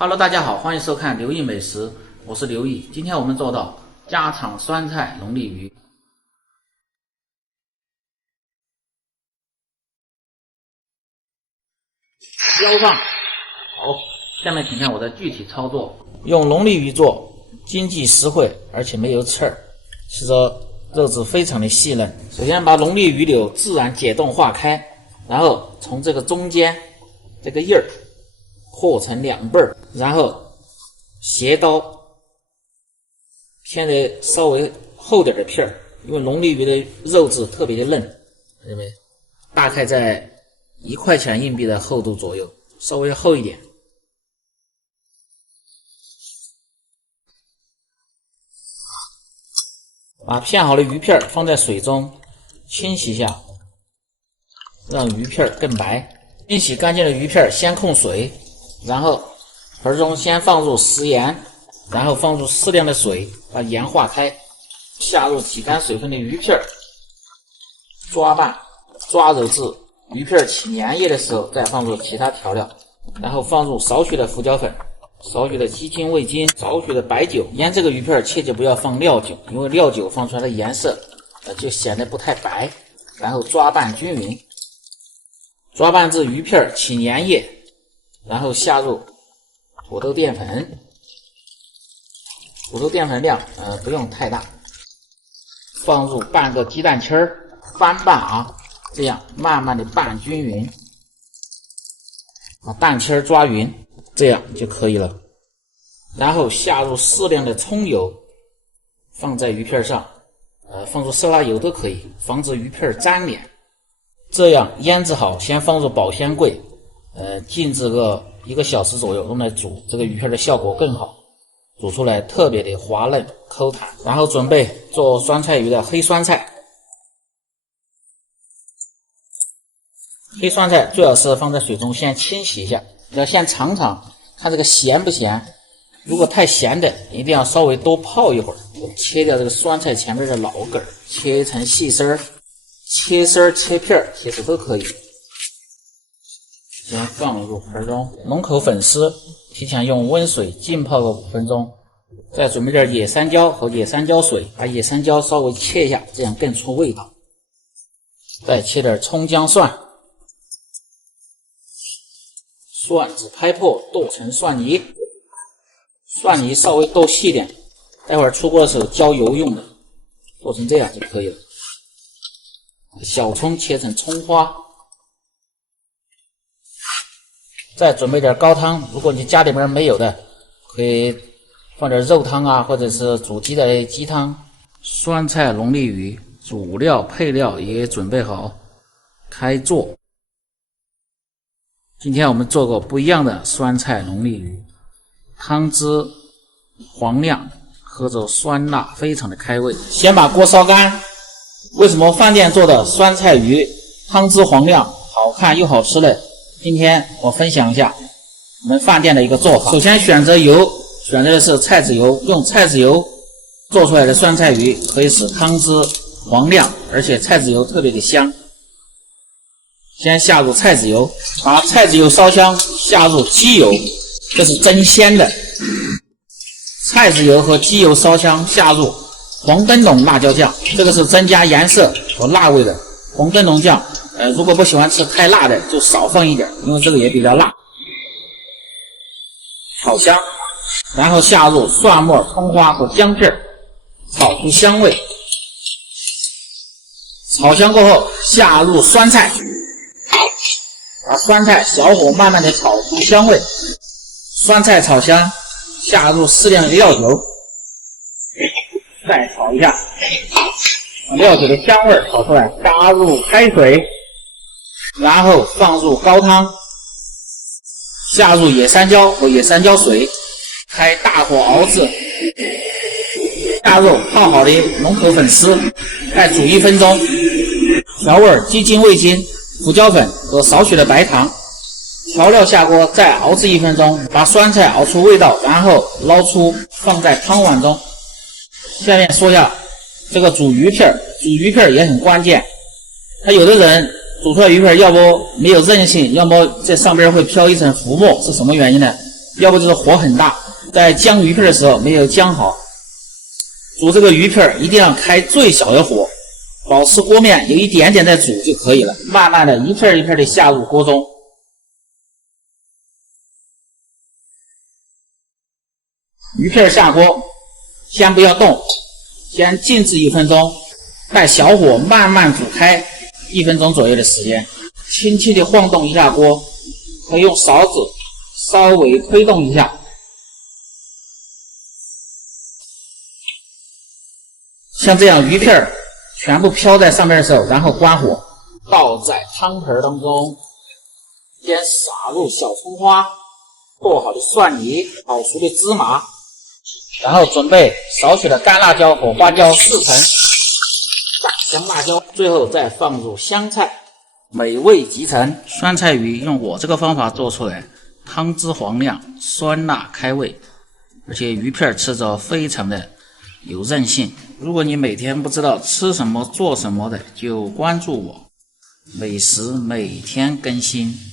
Hello， 大家好，欢迎收看刘毅美食，我是刘毅。今天我们做到家常酸菜龙利鱼。标放好，下面请看我的具体操作。用龙利鱼做，经济实惠，而且没有刺儿，使得肉质非常的细嫩。首先把龙利鱼柳自然解冻化开，然后从这个中间这个叶儿破成两半儿，然后斜刀偏的稍微厚点的片儿，因为龙利鱼的肉质特别的嫩，认为大概在1块钱硬币的厚度左右，稍微厚一点。把片好的鱼片放在水中清洗一下，让鱼片更白。清洗干净的鱼片先控水，然后盆中先放入食盐，然后放入适量的水，把盐化开，下入挤干水分的鱼片，抓拌抓揉至鱼片起粘液的时候，再放入其他调料，然后放入少许的胡椒粉、少许的鸡精、味精、少许的白酒。腌这个鱼片切记不要放料酒，因为料酒放出来的颜色就显得不太白。然后抓拌均匀，抓拌至鱼片起粘液，然后下入土豆淀粉，土豆淀粉量不用太大，放入半个鸡蛋清儿，翻拌啊，这样慢慢的拌均匀，把蛋清抓匀，这样就可以了。然后下入适量的葱油，放在鱼片上，放入色拉油都可以，防止鱼片粘连。这样腌制好，先放入保鲜柜，静置个1个小时左右，用来煮，这个鱼片的效果更好，煮出来特别的滑嫩口弹。然后准备做酸菜鱼的黑酸菜。黑酸菜最好是放在水中先清洗一下，要先尝尝看这个咸不咸，如果太咸的一定要稍微多泡一会儿。切掉这个酸菜前面的老根，切成细丝儿，切丝儿切片儿其实都可以。先放入盆中，浓口粉丝提前用温水浸泡个5分钟，再准备点野山椒和野山椒水，把野山椒稍微切一下，这样更出味道。再切点葱姜蒜，蒜子拍破剁成蒜泥，蒜泥稍微剁细点，待会儿出锅的时候浇油用的，剁成这样就可以了。小葱切成葱花，再准备点高汤，如果你家里边没有的，可以放点肉汤啊，或者是煮鸡的鸡汤。酸菜龙利鱼主料配料也准备好，开做。今天我们做过不一样的酸菜龙利鱼，汤汁黄亮，喝着酸辣，非常的开胃。先把锅烧干。为什么饭店做的酸菜鱼汤汁黄亮，好看又好吃呢？今天我分享一下我们饭店的一个做法。首先选择油，选择的是菜籽油，用菜籽油做出来的酸菜鱼可以使汤汁黄亮，而且菜籽油特别的香。先下入菜籽油，把菜籽油烧香，下入鸡油，这是增鲜的。菜籽油和鸡油烧香，下入黄灯笼辣椒酱，这个是增加颜色和辣味的黄灯笼酱。如果不喜欢吃太辣的，就少放一点，因为这个也比较辣。炒香，然后下入蒜末、葱花和姜片，炒出香味。炒香过后，下入酸菜，把酸菜小火慢慢的炒出香味。酸菜炒香，下入适量的料酒，再炒一下，把料酒的香味炒出来，加入开水，然后放入高汤，下入野山椒和野山椒水，开大火熬制，下入泡好的浓口粉丝，再煮1分钟，调味鸡精、味精、胡椒粉和少许的白糖，调料下锅再熬制1分钟，把酸菜熬出味道，然后捞出放在汤碗中。下面说一下这个煮鱼片，煮鱼片也很关键。他有的人煮出来鱼片要不没有韧性，要么这上边会飘一层浮沫，是什么原因呢？要不就是火很大，在姜鱼片的时候没有姜好。煮这个鱼片一定要开最小的火，保持锅面有一点点在煮就可以了，慢慢的一片一片的下入锅中。鱼片下锅，先不要动，先静置1分钟，待小火慢慢煮开1分钟左右的时间，轻轻的晃动一下锅，可以用勺子稍微推动一下。像这样鱼片全部飘在上面的时候，然后关火，倒在汤盆当中，先撒入小葱花、剁好的蒜泥、炒熟的芝麻，然后准备少许的干辣椒和花椒4层，炸香辣椒，最后再放入香菜，美味极成。酸菜鱼用我这个方法做出来，汤汁黄亮，酸辣开胃，而且鱼片吃着非常的有韧性。如果你每天不知道吃什么做什么的，就关注我，美食每天更新。